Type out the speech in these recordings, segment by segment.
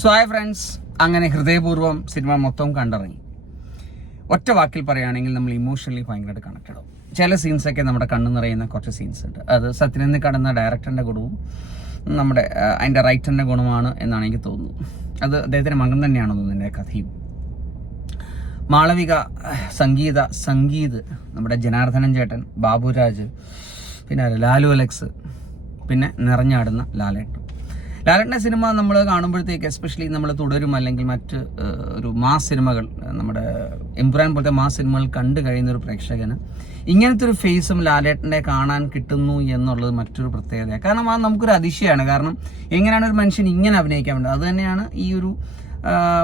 So hi friends അങ്ങനെ ഹൃദയപൂർവം cinema മൊത്തം കണ്ടിറങ്ങി. ഒറ്റ വാക്കിൽ പറയുകയാണെങ്കിൽ നമ്മൾ ഇമോഷണലി ഭയങ്കരമായിട്ട് കണക്റ്റഡ് ആവും. ചില സീൻസൊക്കെ നമ്മുടെ കണ്ണു നിറയുന്ന കുറച്ച് സീൻസ് ഉണ്ട്. അത് സത്യനന്ദി കടന്ന ഡയറക്ടറിന്റെ ഗുണവും നമ്മുടെ അതിന്റെ റൈറ്ററിന്റെ ഗുണമാണ് എന്നാണ് എനിക്ക് തോന്നുന്നു അത് അദ്ദേഹത്തിന്റെ മകൻ തന്നെയാണ് തോന്നുന്നു എന്റെ കഥയും. മാളവിക സംഗീത സംഗീത് നമ്മുടെ ജനാർദ്ദനൻ ചേട്ടൻ ബാബുരാജ് പിന്നെ? ലാലു അലക്സ് പിന്നെ നിറഞ്ഞാടുന്ന ലാലേട്ടൻ. ലാലേട്ടന്റെ സിനിമ നമ്മൾ കാണുമ്പോഴത്തേക്ക് എസ്പെഷ്യലി നമ്മൾ തുടരും അല്ലെങ്കിൽ മറ്റ് ഒരു മാസ് സിനിമകൾ നമ്മുടെ എംപുരാൻ പോലത്തെ മാസ് സിനിമകൾ കണ്ടു കഴിയുന്ന ഒരു പ്രേക്ഷകന് ഇങ്ങനത്തെ ഒരു ഫേസും ലാലേട്ടനെ കാണാൻ കിട്ടുന്നു എന്നുള്ളത് മറ്റൊരു പ്രത്യേകതയാണ് കാരണം ആ നമുക്കൊരു അതിശയമാണ്. കാരണം എങ്ങനെയാണ് ഒരു മനുഷ്യൻ ഇങ്ങനെ അഭിനയിക്കാൻ വേണ്ടത്? അത് തന്നെയാണ് ഈ ഒരു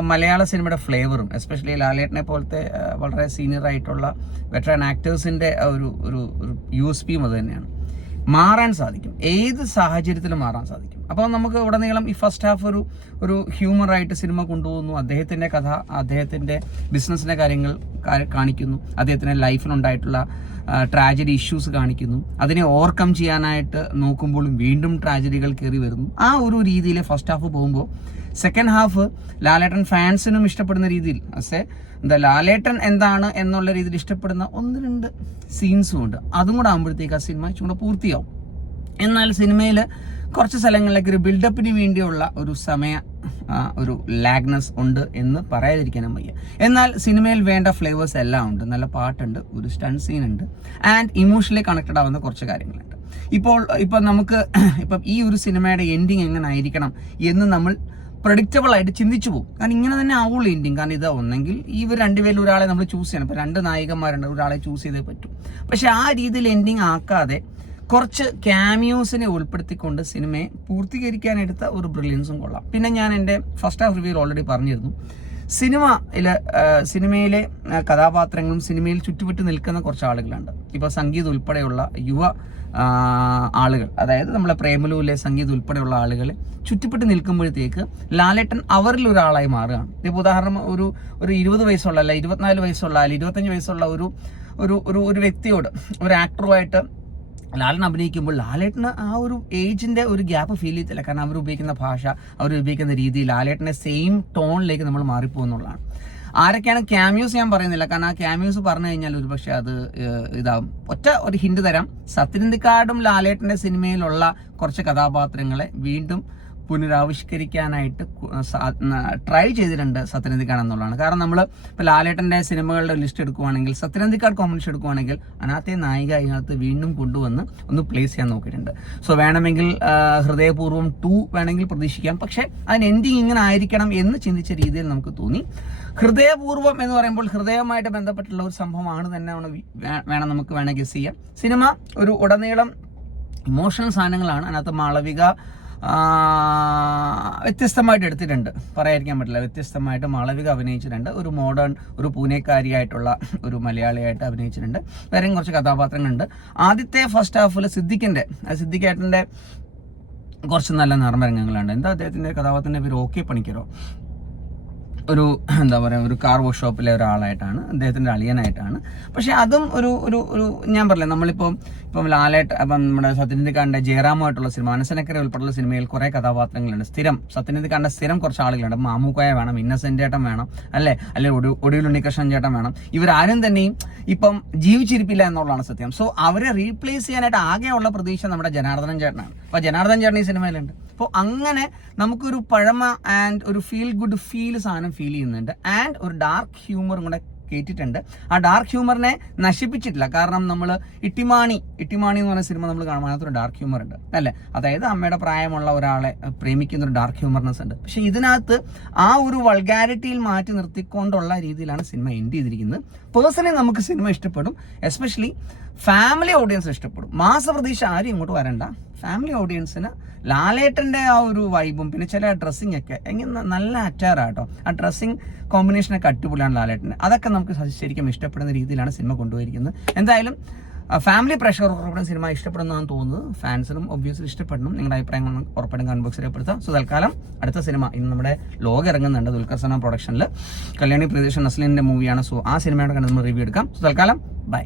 മലയാള സിനിമയുടെ ഫ്ലേവറും എസ്പെഷ്യലി ലാലേട്ടനെ പോലത്തെ വളരെ സീനിയർ ആയിട്ടുള്ള വെറ്ററൻ ആക്ടേഴ്സിന്റെ ആ ഒരു ഒരു യു എസ് പിയും അത് തന്നെയാണ്. മാറാൻ സാധിക്കും. ഏത് സാഹചര്യത്തിലും മാറാൻ സാധിക്കും. അപ്പോൾ നമുക്ക് ഉടനീളം ഈ ഫസ്റ്റ് ഹാഫ് ഒരു ഒരു ഹ്യൂമർ ആയിട്ട് സിനിമ കൊണ്ടുപോകുന്നു. അദ്ദേഹത്തിന്റെ കഥ അദ്ദേഹത്തിന്റെ ബിസിനസ്സിന്റെ കാര്യങ്ങൾ കാണിക്കുന്നു. അദ്ദേഹത്തിന്റെ ലൈഫിലുണ്ടായിട്ടുള്ള ട്രാജഡി ഇഷ്യൂസ് കാണിക്കുന്നു. അതിനെ ഓവർകം ചെയ്യാനായിട്ട് നോക്കുമ്പോഴും വീണ്ടും ട്രാജഡികൾ കയറി വരുന്നു. ആ ഒരു രീതിയിൽ ഫസ്റ്റ് ഹാഫ് പോകുമ്പോൾ സെക്കൻഡ് ഹാഫ് ലാലേട്ടൻ ഫാൻസിനും ഇഷ്ടപ്പെടുന്ന രീതിയിൽ പക്ഷേ എന്താ ലാലേട്ടൻ എന്താണ് എന്നുള്ള രീതിയിൽ ഇഷ്ടപ്പെടുന്ന ഒന്ന് രണ്ട് സീൻസും ഉണ്ട്. അതും കൂടെ ആകുമ്പോഴത്തേക്ക് ആ സിനിമ ചൂടെ പൂർത്തിയാവും. എന്നാൽ സിനിമയിൽ കുറച്ച് സ്ഥലങ്ങളിലേക്ക് ഒരു ബിൽഡപ്പിന് വേണ്ടിയുള്ള ഒരു സമയ ഒരു ലാഗ്നസ് ഉണ്ട് എന്ന് പറയാതിരിക്കാനും വയ്യ. എന്നാൽ സിനിമയിൽ വേണ്ട ഫ്ലേവേഴ്സ് എല്ലാം ഉണ്ട്. നല്ല പാട്ടുണ്ട് ഒരു സ്റ്റൺ സീൻ ഉണ്ട്. ആൻഡ് ഇമോഷണലി കണക്റ്റഡ് ആവുന്ന കുറച്ച് കാര്യങ്ങളുണ്ട്. ഇപ്പോൾ ഇപ്പം നമുക്ക് ഇപ്പം ഈ ഒരു സിനിമയുടെ എൻഡിങ് എങ്ങനെ ആയിരിക്കണം എന്ന് നമ്മൾ പ്രഡിക്റ്റബിൾ ആയിട്ട് ചിന്തിച്ചു പോകും. കാരണം ഇങ്ങനെ തന്നെ ആവുള്ളൂ എൻഡിങ് കാരണം ഇത് ഒന്നെങ്കിൽ ഇവർ രണ്ടുപേരിൽ ഒരാളെ നമ്മൾ ചൂസ് ചെയ്യണം. ഇപ്പം രണ്ട് നായികന്മാരുണ്ട് ഒരാളെ ചൂസ് ചെയ്തേ പറ്റും. പക്ഷെ ആ രീതിയിൽ എൻഡിങ് ആക്കാതെ കുറച്ച് ക്യാമിയോസിനെ ഉൾപ്പെടുത്തിക്കൊണ്ട് സിനിമയെ പൂർത്തീകരിക്കാനെടുത്ത ഒരു ബ്രില്യൻസും കൊള്ളാം. പിന്നെ ഞാൻ എന്റെ ഫസ്റ്റ് ഹാഫ് റിവ്യൂവിൽ ഓൾറെഡി പറഞ്ഞിരുന്നു. സിനിമയിലെ സിനിമയിലെ കഥാപാത്രങ്ങളും സിനിമയിൽ ചുറ്റുപറ്റി നിൽക്കുന്ന കുറച്ച് ആളുകളുണ്ട്. ഇപ്പോൾ സംഗീത് ഉൾപ്പെടെയുള്ള യുവ ആളുകൾ അതായത് നമ്മളെ പ്രേമലൂലെ സംഗീത് ഉൾപ്പെടെയുള്ള ആളുകൾ ചുറ്റിപ്പെട്ട് നിൽക്കുമ്പോഴത്തേക്ക് ലാലേട്ടൻ അവരിൽ ഒരാളായി മാറുകയാണ്. ഇപ്പോൾ ഉദാഹരണം ഒരു ഒരു ഇരുപത് വയസ്സുള്ള അല്ല ഇരുപത്തിനാല് വയസ്സുള്ള അല്ല ഇരുപത്തഞ്ച് വയസ്സുള്ള ഒരു ഒരു ഒരു വ്യക്തിയോട് ഒരു ആക്ടറുമായിട്ട് ലാലൻ അഭിനയിക്കുമ്പോൾ ലാലേട്ടന് ആ ഒരു ഏജിന്റെ ഒരു ഗ്യാപ്പ് ഫീൽ ചെയ്യത്തില്ല. കാരണം അവർ ഉപയോഗിക്കുന്ന ഭാഷ അവർ ഉപയോഗിക്കുന്ന രീതി ലാലേട്ടനെ സെയിം ടോണിലേക്ക് നമ്മൾ മാറിപ്പോകുന്നുള്ളതാണ്. ആരൊക്കെയാണ് ക്യാമ്യൂസ് ഞാൻ പറയുന്നില്ല. കാരണം ആ ക്യാമ്യൂസ് പറഞ്ഞു കഴിഞ്ഞാൽ ഒരുപക്ഷെ അത് ഇതാവും. ഒറ്റ ഒരു ഹിന്റ് തരാം. സത്യനന്ദിക്കാടും ലാലേട്ടന്റെ സിനിമയിലുള്ള കുറച്ച് കഥാപാത്രങ്ങളെ വീണ്ടും പുനരാവിഷ്കരിക്കാനായിട്ട് ട്രൈ ചെയ്തിട്ടുണ്ട് സത്യനന്ദിക്കാട് എന്നുള്ളതാണ്. കാരണം നമ്മൾ ഇപ്പോൾ ലാലേട്ടന്റെ സിനിമകളുടെ ലിസ്റ്റ് എടുക്കുവാണെങ്കിൽ സത്യനന്ദിക്കാട് കോമ്പിനേഷൻ എടുക്കുവാണെങ്കിൽ അതിനകത്തെ നായിക അതിനകത്ത് വീണ്ടും കൊണ്ടുവന്ന് ഒന്ന് പ്ലേസ് ചെയ്യാൻ നോക്കിയിട്ടുണ്ട്. സോ വേണമെങ്കിൽ ഹൃദയപൂർവം ടു വേണമെങ്കിൽ പ്രതീക്ഷിക്കാം. പക്ഷേ അതിന് എൻഡിങ് ഇങ്ങനെ ആയിരിക്കണം എന്ന് ചിന്തിച്ച രീതിയിൽ നമുക്ക് തോന്നി. ഹൃദയപൂർവം എന്ന് പറയുമ്പോൾ ഹൃദയവുമായിട്ട് ബന്ധപ്പെട്ടുള്ള ഒരു സംഭവമാണ് തന്നെ വേണം നമുക്ക് വേണമെങ്കിൽ ഗസ് ചെയ്യാം. സിനിമ ഒരു ഉടനീളം ഇമോഷണൽ സാധനങ്ങളാണ്. അതിനകത്ത് മാളവിക വ്യത്യസ്തമായിട്ട് എടുത്തിട്ടുണ്ട്. പറയാതിരിക്കാൻ പറ്റില്ല. വ്യത്യസ്തമായിട്ട് മാളവിക അഭിനയിച്ചിട്ടുണ്ട്. ഒരു മോഡേൺ ഒരു പൂനെക്കാരിയായിട്ടുള്ള ഒരു മലയാളിയായിട്ട് അഭിനയിച്ചിട്ടുണ്ട്. വേറെയും കുറച്ച് കഥാപാത്രങ്ങളുണ്ട്. ആദ്യത്തെ ഫസ്റ്റ് ഹാഫിൽ സിദ്ദിഖിന്റെ സിദ്ദിഖേട്ടന്റെ കുറച്ച് നല്ല നർമ്മരംഗങ്ങളുണ്ട്. എന്താ അദ്ദേഹത്തിന്റെ കഥാപാത്രത്തിന്റെ പേര് ഓക്കെ പണിക്കരോ? ഒരു എന്താ പറയുക ഒരു കാർ വർക്ക്ഷോപ്പിലെ ഒരാളായിട്ടാണ് അദ്ദേഹത്തിന്റെ അളിയനായിട്ടാണ്. പക്ഷെ അതും ഒരു ഒരു ഒരു ഞാൻ പറയില്ല നമ്മളിപ്പം ഇപ്പം ലാലേട്ട് അപ്പം നമ്മുടെ സത്യനന്ദിക്കാരന്റെ ജയറാമുമായിട്ടുള്ള സിനിമ അനസനക്കര ഉൾപ്പെടെയുള്ള സിനിമയിൽ കുറേ കഥാപാത്രങ്ങളുണ്ട്. സ്ഥിരം സത്യനന്ദിക്കാരന്റെ സ്ഥിരം കുറച്ച് ആളുകളുണ്ട്. മാമൂക്കായ വേണം ഇന്നസെന്റ് ചേട്ടൻ വേണം അല്ലേ? അല്ലെ ഒടി ഒടിയിൽ ഉണ്ണികൃഷ്ണൻ ചേട്ടൻ വേണം. ഇവരാരും തന്നെയും ഇപ്പം ജീവിച്ചിരിപ്പില്ല എന്നുള്ളതാണ് സത്യം. സോ അവരെ റീപ്ലേസ് ചെയ്യാനായിട്ട് ആകെയുള്ള പ്രതീക്ഷ നമ്മുടെ ജനാർദ്ദനൻ ചേട്ടനാണ്. അപ്പോൾ ജനാർദ്ദൻ ചേട്ടൻ ഈ സിനിമയിലുണ്ട്. അപ്പോൾ അങ്ങനെ നമുക്കൊരു പഴമ ആൻഡ് ഒരു ഫീൽ ഗുഡ് ഫീൽ സാധനം ഫീൽ ചെയ്യുന്നുണ്ട്. ആൻഡ് ഒരു ഡാർക്ക് ഹ്യൂമറും കൂടെ കേട്ടിട്ടുണ്ട്. ആ ഡാർക്ക് ഹ്യൂമറിനെ നശിപ്പിച്ചിട്ടില്ല. കാരണം നമ്മൾ ഇട്ടിമാണി ഇട്ടിമാണി എന്ന് പറഞ്ഞ സിനിമ നമ്മൾ അതിനകത്തൊരു ഡാർക്ക് ഹ്യൂമർ ഉണ്ട്. അല്ലേ? അതായത് അമ്മയുടെ പ്രായമുള്ള ഒരാളെ പ്രേമിക്കുന്ന ഒരു ഡാർക്ക് ഹ്യൂമർനെസ് ഉണ്ട്. പക്ഷെ ഇതിനകത്ത് ആ ഒരു വൾഗാരിറ്റിയിൽ മാറ്റി നിർത്തിക്കൊണ്ടുള്ള രീതിയിലാണ് സിനിമ എൻഡ് ചെയ്തിരിക്കുന്നത്. പേഴ്സണലി നമുക്ക് സിനിമ ഇഷ്ടപ്പെടും. എസ്പെഷ്യലി ഫാമിലി ഓഡിയൻസ് ഇഷ്ടപ്പെടും. മാസ പ്രതീക്ഷ ആരും ഇങ്ങോട്ട് വരണ്ട. ഫാമിലി ഓഡിയൻസിന് ലാലേട്ടന്റെ ആ ഒരു വൈബും പിന്നെ ചില ഡ്രസ്സിംഗ് ഒക്കെ എങ്ങനെ നല്ല അറ്റാറാട്ടോ ആ ഡ്രസ്സിംഗ് കോമ്പിനേഷനൊക്കെ അടിപൊളിയാണ് ലാലേട്ടന്. അതൊക്കെ നമുക്ക് ശരിക്കും ഇഷ്ടപ്പെടുന്ന രീതിയിലാണ് സിനിമ കൊണ്ടുപോയിരിക്കുന്നത്. എന്തായാലും ഫാമിലി പ്രഷർ ഉറപ്പെടുന്ന സിനിമ ഇഷ്ടപ്പെടുന്നതാണ് തോന്നുന്നത് ഫാൻസിനും ഒബ്വിയസ്ലി ഇഷ്ടപ്പെടണം നിങ്ങളുടെ അഭിപ്രായങ്ങൾ ഉറപ്പായിട്ടും കമന്റ് ബോക്സിൽ രേഖപ്പെടുത്താം. സോ തൽക്കാലം അടുത്ത സിനിമ ഇന്ന് നമ്മുടെ ലോകം ഇറങ്ങുന്നുണ്ട്. ദുൽഖർ സന പ്രൊഡക്ഷനിൽ കല്യാണി പ്രദേശ് നസ്ലിന്റെ മൂവിയാണ് സോ ആ സിനിമയുടെ കണ്ട് നമ്മൾ റിവ്യൂ എടുക്കാം. സോ തൽക്കാലം ബൈ